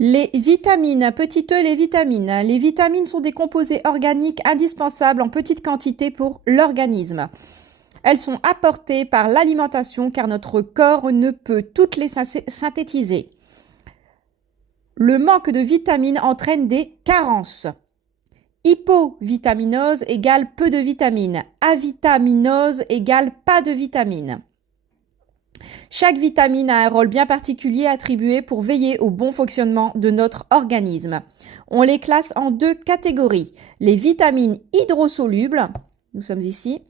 Les vitamines, petit e, les vitamines. Les vitamines sont des composés organiques indispensables en petite quantité pour l'organisme. Elles sont apportées par l'alimentation car notre corps ne peut toutes les synthétiser. Le manque de vitamines entraîne des carences. Hypovitaminose égale peu de vitamines. Avitaminose égale pas de vitamines. Chaque vitamine a un rôle bien particulier attribué pour veiller au bon fonctionnement de notre organisme. On les classe en deux catégories. Les vitamines hydrosolubles, nous sommes ici,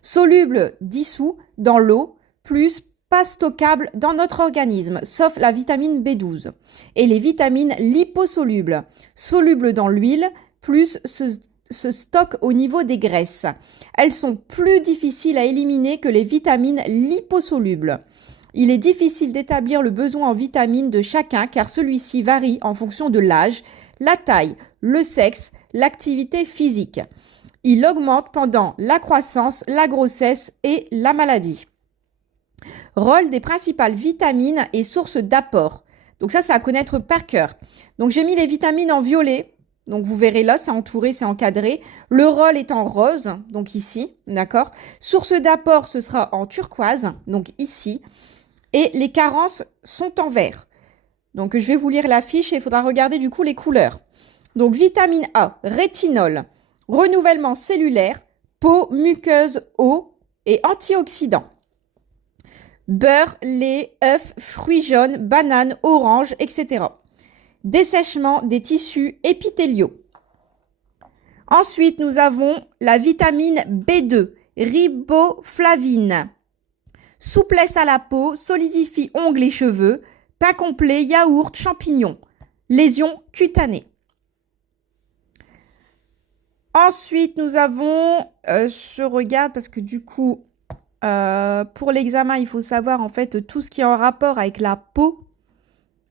solubles dissous dans l'eau, plus pas stockables dans notre organisme, sauf la vitamine B12. Et les vitamines liposolubles, solubles dans l'huile, plus se stockent au niveau des graisses. Elles sont plus difficiles à éliminer que les vitamines liposolubles. Il est difficile d'établir le besoin en vitamines de chacun car celui-ci varie en fonction de l'âge, la taille, le sexe, l'activité physique. Il augmente pendant la croissance, la grossesse et la maladie. Rôle des principales vitamines et sources d'apport. Donc ça à connaître par cœur. Donc j'ai mis les vitamines en violet. Donc vous verrez là, c'est entouré, c'est encadré. Le rôle est en rose, donc ici, d'accord. Source d'apport, ce sera en turquoise, donc ici. Et les carences sont en vert. Donc je vais vous lire la fiche et il faudra regarder du coup les couleurs. Donc vitamine A, rétinol, renouvellement cellulaire, peau, muqueuse, eau et antioxydants. Beurre, lait, œufs, fruits jaunes, bananes, oranges, etc. Dessèchement des tissus épithéliaux. Ensuite, nous avons la vitamine B2, riboflavine. Souplesse à la peau, solidifie ongles et cheveux, pain complet, yaourt, champignons. Lésions cutanées. Ensuite, nous avons, je regarde parce que du coup, pour l'examen, il faut savoir en fait tout ce qui est en rapport avec la peau,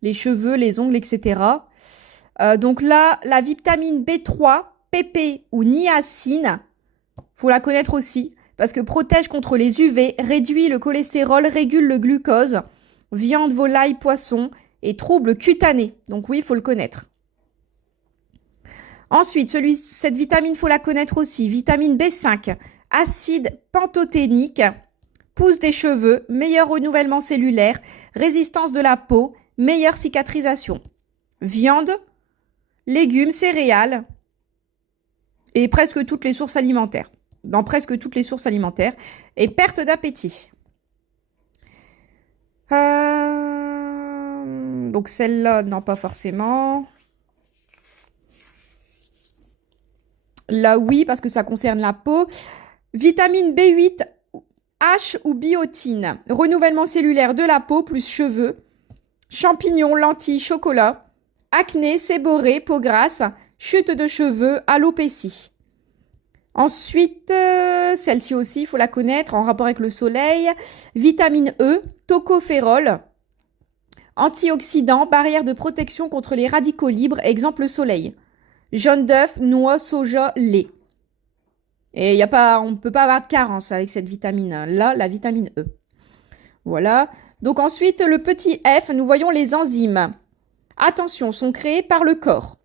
les cheveux, les ongles, etc. Donc là, la vitamine B3, PP ou niacine, faut la connaître aussi, parce que protège contre les UV, réduit le cholestérol, régule le glucose, viande, volaille, poisson et troubles cutanés. Donc oui, il faut le connaître. Ensuite, cette vitamine, faut la connaître aussi. Vitamine B5, acide pantothénique, pousse des cheveux, meilleur renouvellement cellulaire, résistance de la peau, meilleure cicatrisation. Viande, légumes, céréales et presque toutes les sources alimentaires. Dans presque toutes les sources alimentaires. Et perte d'appétit. Donc celle-là, non pas forcément. Là, oui, parce que ça concerne la peau. Vitamine B8, H ou biotine. Renouvellement cellulaire de la peau plus cheveux. Champignons, lentilles, chocolat. Acné, séborrhée, peau grasse. Chute de cheveux, alopécie. Ensuite, celle-ci aussi, il faut la connaître en rapport avec le soleil. Vitamine E, tocophérol. Antioxydant, barrière de protection contre les radicaux libres, exemple le soleil. Jaune d'œuf, noix, soja, lait. Et on ne peut pas avoir de carence avec cette vitamine-là, la vitamine E. Voilà. Donc ensuite, le petit F, nous voyons les enzymes. Attention, sont créées par le corps.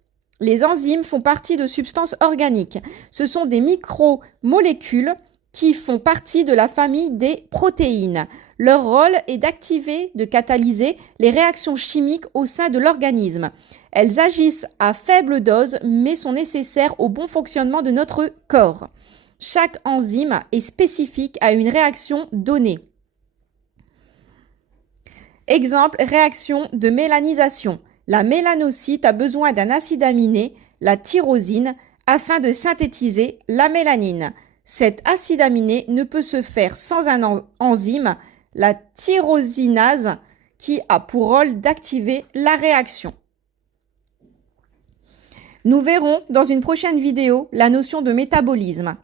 Les enzymes font partie de substances organiques. Ce sont des micromolécules qui font partie de la famille des protéines. Leur rôle est d'activer, de catalyser les réactions chimiques au sein de l'organisme. Elles agissent à faible dose, mais sont nécessaires au bon fonctionnement de notre corps. Chaque enzyme est spécifique à une réaction donnée. Exemple, réaction de mélanisation. La mélanocyte a besoin d'un acide aminé, la tyrosine, afin de synthétiser la mélanine. Cet acide aminé ne peut se faire sans un enzyme, la tyrosinase, qui a pour rôle d'activer la réaction. Nous verrons dans une prochaine vidéo la notion de métabolisme.